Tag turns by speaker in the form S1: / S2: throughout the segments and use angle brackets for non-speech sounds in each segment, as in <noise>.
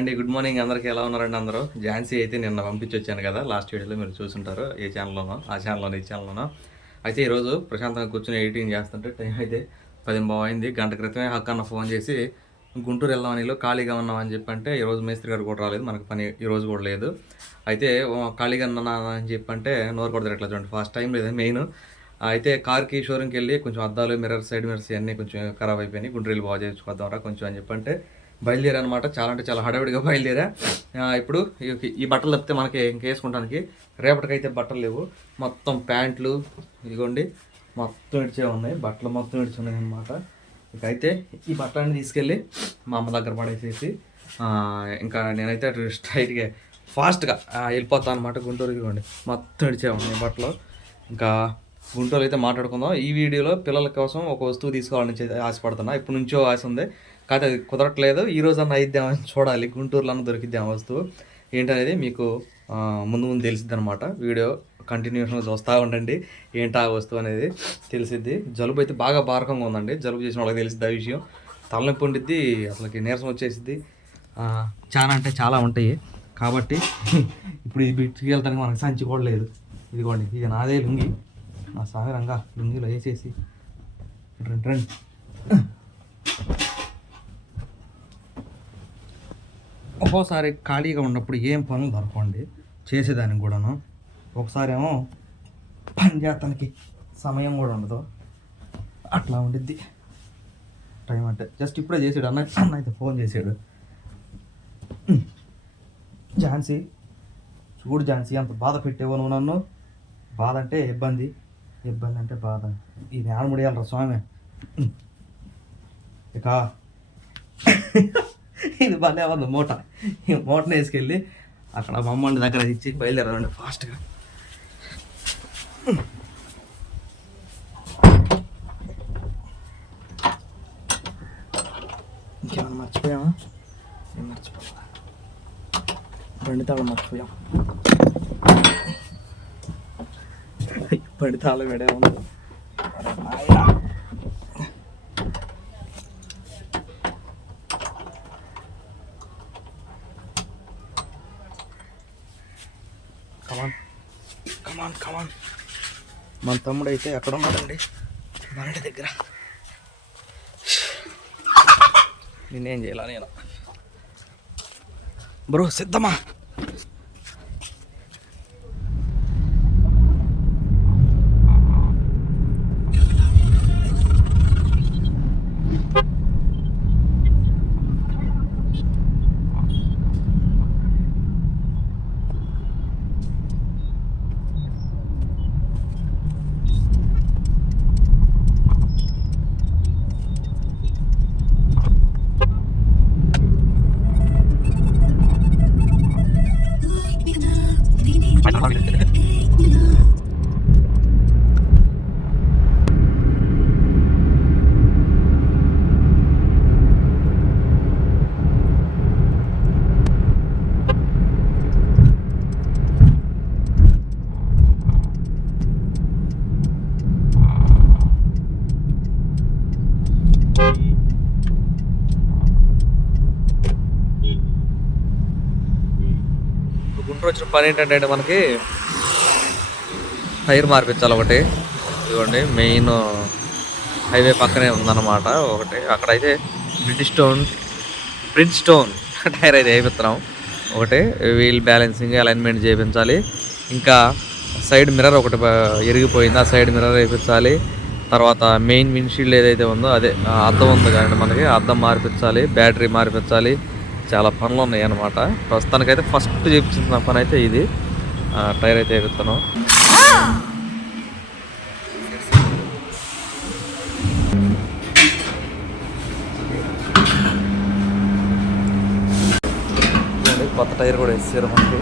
S1: అండి good morning. అందరికి ఎలా ఉన్నారండి అందరూ? ఝాన్సీ అయితే నిన్న పంపించి వచ్చాను కదా లాస్ట్ వీడియోలో మీరు చూసుంటారు ఏ ఛానల్లోనో ఆ ఛానల్లోనో ఈ ఛానల్లోనో. అయితే ఈరోజు ప్రశాంతంగా కూర్చొని ఎడిటింగ్ చేస్తుంటే టైం అయితే పది బాగా అయింది. గంట క్రితమే హక్కన్న ఫోన్ చేసి గుంటూరు వెళ్దామని ఖాళీగా ఉన్నామని చెప్పి అంటే ఈరోజు మేస్త్రి గారు కూడా రాలేదు మనకు పని ఈరోజు కూడా లేదు. అయితే ఖాళీగా ఉన్నా అని చెప్పి అంటే నోరు కూడా తిరగట్లేదు చూడండి ఫస్ట్ టైం లేదు మెయిన్. అయితే కార్కి షోరూమ్కి వెళ్ళి కొంచెం అద్దాలు మిర్రర్ సైడ్ మిర్రర్స్ ఇవన్నీ కొంచెం ఖరాబ్ అయిపోయినాయి. గుండ్రీలు బాగా చేయించుకోద్దాం రా కొంచెం అని చెప్పంటే బయలుదేరా అనమాట చాలా అంటే చాలా హడావిడిగా బయలుదేరా. ఇప్పుడు ఈ- బట్టలు తప్పితే మనకి ఇంకేసుకుంటానికి రేపటికైతే బట్టలు లేవు. మొత్తం ప్యాంట్లు ఇదిగోండి మొత్తం ఇడిచే ఉన్నాయి. బట్టలు మొత్తం ఇడిచున్నాయి అనమాట ఇకైతే ఈ బట్టలన్నీ తీసుకెళ్ళి మా అమ్మ దగ్గర పడేసేసి ఇంకా నేనైతే స్ట్రైట్గా ఫాస్ట్గా వెళ్ళిపోతాను అనమాట గుంటూరు ఇదిగోండి. మొత్తం ఇడిచే ఉన్నాయి బట్టలు. ఇంకా గుంటూరు అయితే మాట్లాడుకుందాం. ఈ వీడియోలో పిల్లల కోసం ఒక వస్తువు తీసుకోవాలని ఆశపడుతున్నా. ఇప్పటి నుంచో ఆశ ఉంది. కాదు అది కుదరట్లేదు. ఈ రోజు అన్న అయిద్దామని చూడాలి. గుంటూరులో దొరికిద్దాం వస్తువు. ఏంటనేది మీకు ముందు ముందు తెలిసిద్ది అనమాట వీడియో కంటిన్యూషన్గా చూస్తూ ఉండండి. ఏంటి ఆ వస్తువు అనేది తెలిసిద్ది. జలుబు అయితే బాగా బారకంగా ఉందండి. జలుబు చేసిన వాళ్ళకి తెలిసిద్ది ఆ విషయం. తలనొప్పి ఉండిద్ది అసలుకి నీరసం వచ్చేసిద్ది. చాలా అంటే చాలా ఉంటాయి. కాబట్టి <laughs> ఇప్పుడు ఇది బిట్టుకు వెళ్తానికి మనకు సంచి కూడా లేదు. ఇదిగోండి ఇది నాదే లుంగి. నా సాగరంగా లుంగిలో వేసేసి రండి రండి. ఒక్కోసారి ఖాళీగా ఉన్నప్పుడు ఏం పనులు దొరకండి చేసేదానికి కూడాను. ఒకసారి ఏమో పని చేస్తానికి సమయం కూడా ఉండదు. అట్లా ఉండిద్ది. టైం అంటే జస్ట్ ఇప్పుడే చేసాడు. అన్న అన్న అయితే ఫోన్ చేసాడు. ఝాన్సీ చూడు ఝాన్సీ అంత బాధ పెట్టేవో నువ్వు నన్ను? బాధ అంటే ఇబ్బంది. ఇబ్బంది అంటే బాధ. ఈ నానముడియాలరా స్వామి. ఇక ఇది భలే ఉంది మూట. ఈ మూటను వేసుకెళ్ళి అక్కడ మమ్మల్ని దగ్గర ఇచ్చి బయలుదేరాలండి ఫాస్ట్గా. ఇంకేమైనా మర్చిపోయామా ఏం మర్చిపోయా బండి తాళం మర్చిపోయాం. బండి తాళం వేడే ఉంది మన తమ్ముడు అయితే ఎక్కడ ఉన్నాడండి బండి దగ్గర. నేనేం చేయాల నేను? బ్రో సిద్ధమా? వచ్చిన పని ఏంటంటే మనకి టైర్ మార్పించాలి ఒకటి. ఇదిగోండి మెయిన్ హైవే పక్కనే ఉందన్నమాట ఒకటి. అక్కడైతే Bridgestone bridge stone tyre అయితే వేయిస్తున్నాం ఒకటి వీల్ బ్యాలెన్సింగ్ అలైన్మెంట్ చేయించాలి ఇంకా సైడ్ మిర్రర్ ఒకటి ఎరిగిపోయింది ఆ సైడ్ మిర్రర్ వేయించాలి తర్వాత మెయిన్ విండ్షీల్డ్ ఏదైతే ఉందో అదే అద్దం ఉంది కానీ మనకి. అద్దం మార్పించాలి. బ్యాటరీ మార్పించాలి. చాలా పనులు ఉన్నాయి అనమాట ప్రస్తుతానికైతే ఫస్ట్ చూపించిన పని అయితే ఇది. ఆ, టైర్ అయితే ఎగుతున్నాం కొత్త టైర్ కూడా వేసారు మనకి.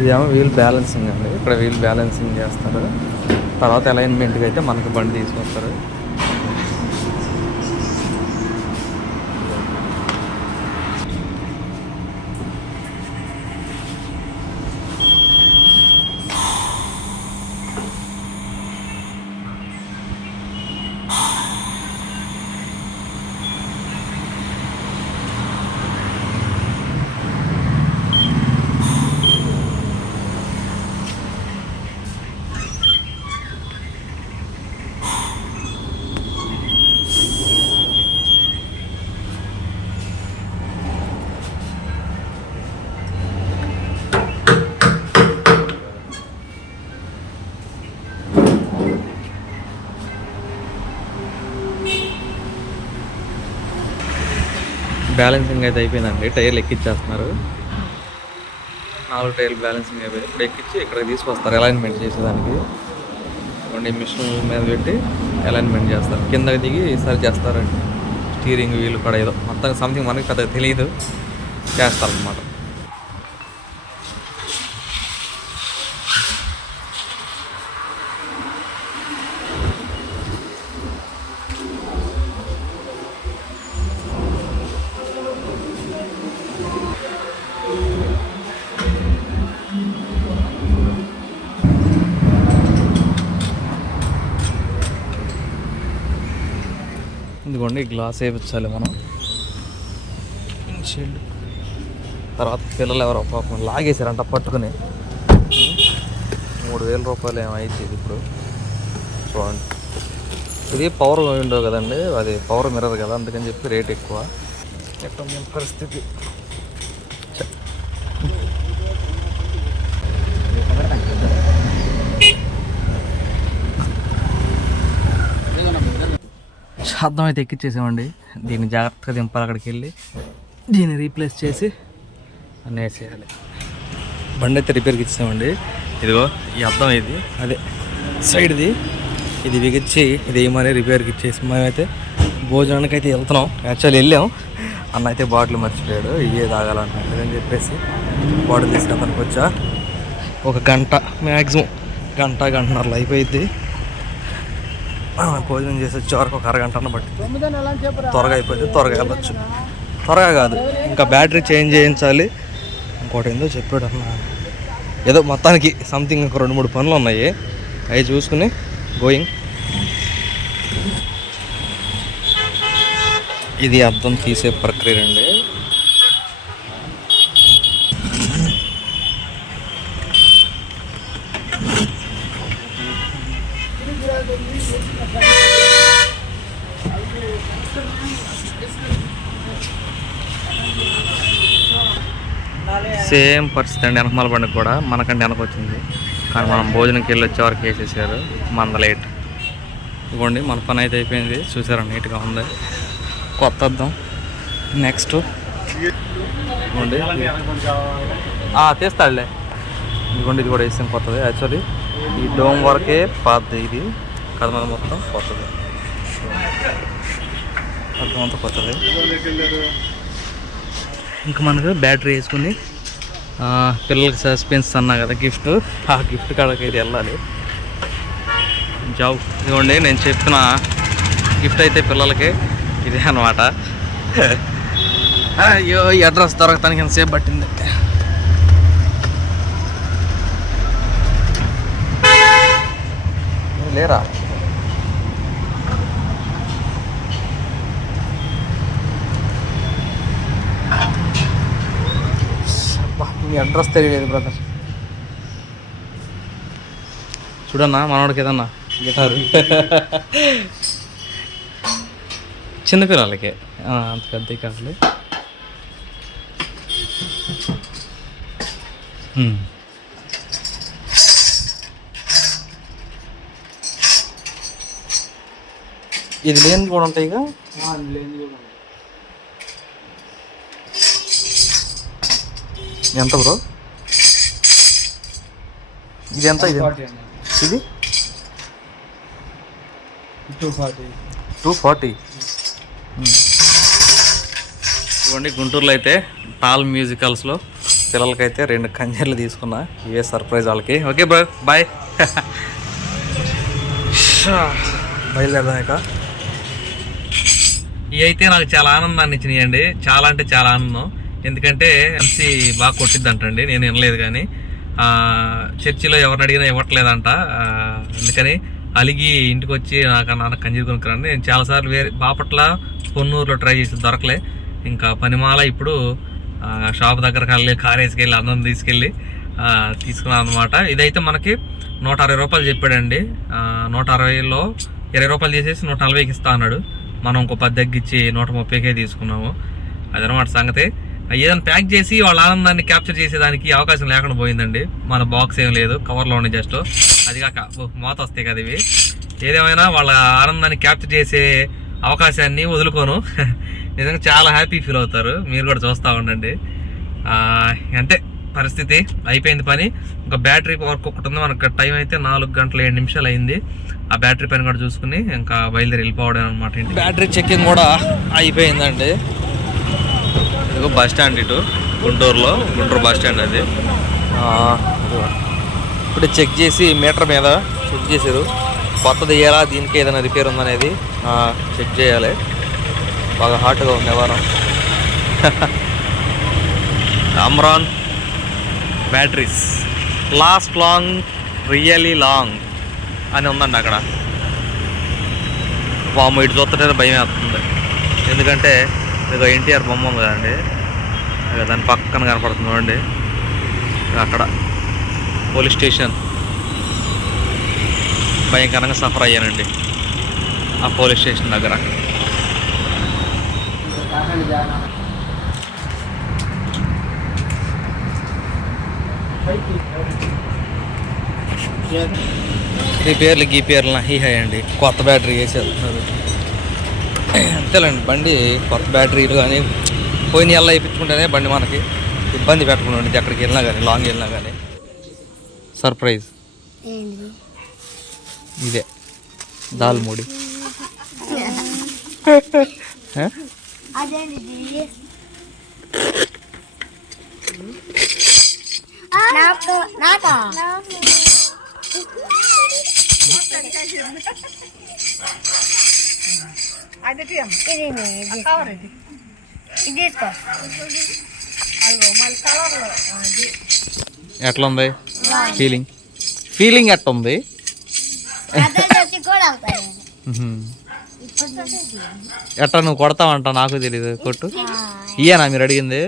S1: ఇదేమో వీల్ బ్యాలెన్సింగ్ అండి. ఇక్కడ వీల్ బ్యాలెన్సింగ్ చేస్తారు. తర్వాత అలైన్మెంట్కి అయితే మనకి బండి తీసుకొస్తారు. బ్యాలెన్సింగ్ అయితే అయిపోయిందండి. టైర్లు ఎక్కించేస్తున్నారు నాలుగు టైర్లు బ్యాలెన్సింగ్ అయిపోయి ఇప్పుడు ఎక్కించి ఇక్కడ తీసుకొస్తారు అలైన్మెంట్ చేసేదానికి. కొన్ని మిషన్ మీద పెట్టి అలైన్మెంట్ చేస్తారు. కిందకి దిగి సరి చేస్తారండి. స్టీరింగ్ వీలు కూడా ఏదో. మొత్తం సంథింగ్ మనకి పెద్దగా తెలియదు చేస్తారనమాట ఇదిగోండి గ్లాస్ వేయించాలి మనం. షెడ్ తర్వాత పిల్లలు ఎవరో పాపం లాగేశారంట పట్టుకుని. మూడు వేల రూపాయలు ఇది ఇప్పుడు. చూడండి. ఇది పవర్ విండో కదండి అది పవర్ మిర్రర్ కదా అందుకని చెప్పి రేట్ ఎక్కువ. ఎట్లా పరిస్థితి? శాతం అయితే ఎక్కిచ్చేసామండి. దీన్ని జాగ్రత్తగా దింపాలి అక్కడికి వెళ్ళి. దీన్ని రీప్లేస్ చేసి అన్నీ వేసేయాలి బండి అయితే రిపేర్కి ఇచ్చామండి ఇదిగో ఈ అద్దం ఇది. అదే సైడ్ది ఇది బిగించి ఇది ఏమని రిపేర్కి ఇచ్చేసి మేమైతే భోజనానికి అయితే వెళ్తున్నాం. యాక్చువల్లీ వెళ్ళాం. అన్న అయితే బాటిల్ మర్చిపోయాడు. ఇవే తాగాలంటున్నాడు అని చెప్పేసి బాటిల్ తీసుకెళ్తానికి వచ్చా. ఒక గంట మ్యాక్సిమం గంట గంటన్నరలో అయిపోయింది భోజనం చేసి వచ్చే వరకు ఒక అరగంట బట్టి. త్వరగా అయిపోయింది త్వరగా వెళ్ళొచ్చు. త్వరగా కాదు ఇంకా బ్యాటరీ చేంజ్ చేయించాలి. ఇంకోటి ఏందో చెప్పాడు అన్న. ఏదో మొత్తానికి సంథింగ్ ఒక రెండు మూడు పనులు ఉన్నాయి. అవి చూసుకుని గోయింగ్ ఇది అర్థం తీసే ప్రక్రియ అండి. సేమ్ పరిస్థితి అండి వెనకమాల బండికి కూడా మనకంటే వెనక వచ్చింది. కానీ మనం భోజనంకి వెళ్ళి వచ్చే వరకు వేసేసారు మంద లేట్ ఇవ్వండి మన పని అయితే అయిపోయింది. చూసారా నీట్గా ఉంది. కొత్త అద్దం. నెక్స్ట్. ఇవ్వండి. తీస్తాడులే. ఇదిగోండి ఇది కూడా వేసాం కొత్తది యాక్చువల్లీ. ఈ డోమ్ వరకే పాతది ఇది. కథ మొత్తం కొత్తది. అర్థమంతా కొత్తది. ఇంకా మనకు బ్యాటరీ వేసుకుని పిల్లలకి సస్పెన్స్ అన్నా కదా గిఫ్ట్. ఆ గిఫ్ట్ కాడకి అయితే వెళ్ళాలి. జాబ్ ఇదిగోండి నేను చెప్పిన గిఫ్ట్ అయితే పిల్లలకి ఇదే అనమాట <laughs> అయ్యో ఈ అడ్రస్ దొరకటానికి ఎంతసేపు పట్టింది. అడ్రస్ తెలియలేదు బ్రదర్ చూడన్నా మనవాడికి ఏదన్నా? గిటారు చిన్నపిల్లలకి అంత పెద్ద కాదులే. ఉమ్. ఇది లేని కూడా ఉంటాయిగా? ఎంత బ్రో? ఇది ఎంత ఇది? ఇది?
S2: టూ ఫార్టీ
S1: టూ ఫార్టీ ఇవ్వండి గుంటూరులో అయితే టాల్ మ్యూజికల్స్లో పిల్లలకైతే రెండు కంజర్లు తీసుకున్నా. ఇవే సర్ప్రైజ్ వాళ్ళకి. ఓకే బ్రో బాయ్ బయలుదేరదాం ఇక. ఇవి అయితే నాకు చాలా ఆనందాన్ని ఇచ్చినాయండి. చాలా అంటే చాలా ఆనందం. ఎందుకంటే ఎంసీ బాగా కొట్టిద్ది అంటండి నేను వినలేదు కానీ. చర్చిలో ఎవరిని అడిగినా ఇవ్వట్లేదంట. అందుకని అలిగి ఇంటికి వచ్చి నాకు నాన్న కంజీరు కొనుక్కురండి. నేను చాలాసార్లు వేరే బాపట్ల పొన్నూరులో ట్రై చేసి దొరకలే. ఇంకా పనిమాల ఇప్పుడు షాప్ దగ్గరకు వెళ్ళి కార్ వేసుకెళ్ళి అన్నం తీసుకెళ్ళి తీసుకున్నాను అనమాట ఇదైతే మనకి నూట అరవై రూపాయలు చెప్పాడండి. నూట అరవైలో ఇరవై రూపాయలు చేసేసి నూట నలభైకి ఇస్తా అన్నాడు. మనం ఇంకో పది తగ్గించి నూట ముప్పైకే తీసుకున్నాము. అదనమాట సంగతి. ఏదైనా ప్యాక్ చేసి వాళ్ళ ఆనందాన్ని క్యాప్చర్ చేసేదానికి అవకాశం లేకుండా పోయిందండి. మన బాక్స్ ఏం లేదు కవర్లో జస్ట్ అది కాక మోత వస్తాయి కదా ఇవి. ఏదేమైనా వాళ్ళ ఆనందాన్ని క్యాప్చర్ చేసే అవకాశాన్ని వదులుకోను. <laughs> నిజంగా చాలా హ్యాపీ ఫీల్ అవుతారు. మీరు కూడా చూస్తూ ఉండండి. అంతే పరిస్థితి అయిపోయింది పని. ఇంకా బ్యాటరీ వర్క్ ఒకటి ఉంది. మనకు టైం అయితే నాలుగు గంటల ఏడు నిమిషాలు అయింది. ఆ బ్యాటరీ పని కూడా చూసుకుని ఇంకా బయలుదేరి వెళ్ళిపోవడం అనమాట బ్యాటరీ చెక్కింగ్ కూడా అయిపోయిందండి. ఇదిగో బస్ స్టాండ్ ఇటు గుంటూరులో గుంటూరు బస్ స్టాండ్ అది. ఇప్పుడు చెక్ చేసి మీటర్ మీద చెక్ చేశారు కొత్తది ఎలా దీనికి ఏదైనా రిపేర్ ఉందనేది. చెక్ చేయాలి. బాగా హాట్గా ఉంది వారం <laughs> Amaron batteries. Last long really long అని ఉందండి అక్కడ. వాము ఇటు చూస్తుంటే భయం వేస్తుంది ఎందుకంటే ఇదిగో ఎన్టీఆర్ బొమ్మ ఉంది కదండి. దాని పక్కన కనపడుతుంది చూడండి. అక్కడ పోలీస్ స్టేషన్. భయంకరంగా సఫర్ అయ్యానండి. ఆ పోలీస్ స్టేషన్ దగ్గర. రిపేర్లు గీపేర్లు హీ హై అండి. కొత్త బ్యాటరీ వేసేస్తున్నారు. అంతేలేండి బండి కొత్త బ్యాటరీలు కానీ పోయిన ఎలా వేయించుకుంటేనే బండి మనకి ఇబ్బంది పెట్టకుండా ఉండింది ఎక్కడికి వెళ్ళినా కానీ లాంగ్ వెళ్ళినా కానీ. సర్ప్రైజ్ ఇదే దాల్ మూడి
S2: అదేంటి నాకు. ఇది ఇది
S3: కవర్
S2: తీసుకో.
S1: ఎట్లా ఉంది ఫీలింగ్ ఫీలింగ్ ఎట్లా ఉంది
S2: అదే వచ్చి కూడా అవుతాయి.
S1: ఎట్లా నువ్వు కొడతావంట? నాకు తెలియదు కొట్టు. ఇయ్యానా మీరు అడిగింది?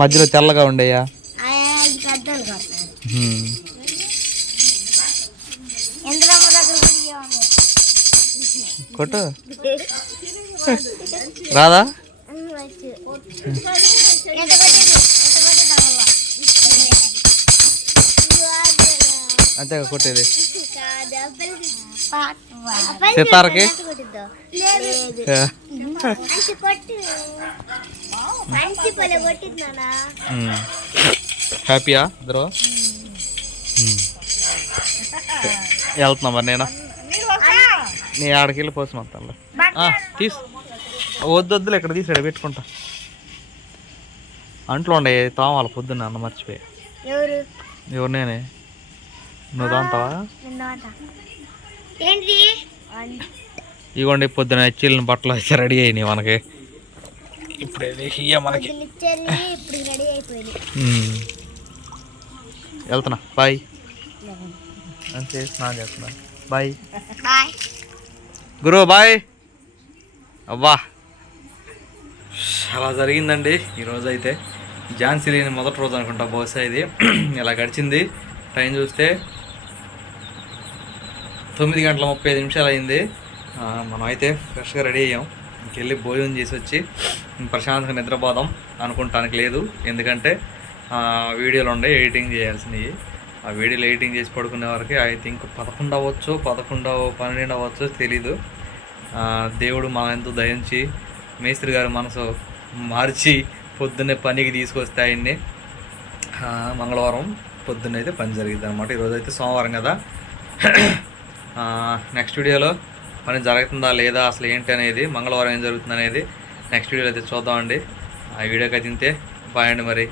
S1: మధ్యలో తెల్లగా ఉండేయా?
S2: మంచి పొల కొట్టింది నాన్న
S1: ఉమ్. హ్యాపీయా ఇద్దరు వెళ్తున్నా మరి నేను
S3: నీళ్ళు వస్తా?
S1: నీ ఆడికి వెళ్ళి పోసి మొత్తంలో. తీసు. వద్దు వద్దులే ఇక్కడ తీసాడు పెట్టుకుంటా. అంట్లో ఉండే తామాల పొద్దున్న అన్న మర్చిపోయి.
S2: ఎవరు?
S1: నేనే? నువ్వు తాంతావా
S2: ఏంటి
S1: ఇగోండి పొద్దున చిల్లిన బట్టలు అయితే రెడీ అయినాయి మనకి. ఇప్పుడు మనకి. వెళ్తున్నా. బాయ్. అంతే స్నానం చేస్తున్నా. బాయ్.
S2: బాయ్.
S1: గురు బాయ్. అవ్వా. అలా జరిగిందండి. ఈరోజు అయితే ఝాన్సీ లేని మొదటి రోజు అనుకుంటా బహుశా ఇది. <clears throat> ఇలా గడిచింది. టైం చూస్తే తొమ్మిది గంటల ముప్పై ఐదు నిమిషాలు అయింది. మనం అయితే ఫ్రెష్గా రెడీ అయ్యాం. ఇంకెళ్ళి భోజనం చేసి వచ్చి ప్రశాంతంగా నిద్రపోదాం అనుకుంటానికి లేదు. ఎందుకంటే వీడియోలు ఉండే ఎడిటింగ్ చేయాల్సినవి. ఆ వీడియోలు ఎడిటింగ్ చేసి పడుకునే వరకు ఐ థింక్ పదకొండు అవ్వచ్చు పదకొండవ పన్నెండు అవ్వచ్చు తెలీదు. దేవుడు మా ఎంతో దయించి మేస్త్రి గారు మనసు మార్చి పొద్దున్నే పనికి తీసుకొస్తే ఆయన్ని మంగళవారం పొద్దున్న అయితే పని జరిగింది అనమాట ఈరోజు అయితే సోమవారం కదా. నెక్స్ట్ వీడియోలో పని జరుగుతుందా లేదా అసలు ఏంటి అనేది మంగళవారం ఏం జరుగుతుంది అనేది నెక్స్ట్ వీడియోలో అయితే చూద్దామండి. ఆ వీడియోకి అయితే ఇంతే. బాయ్ అండి మరి.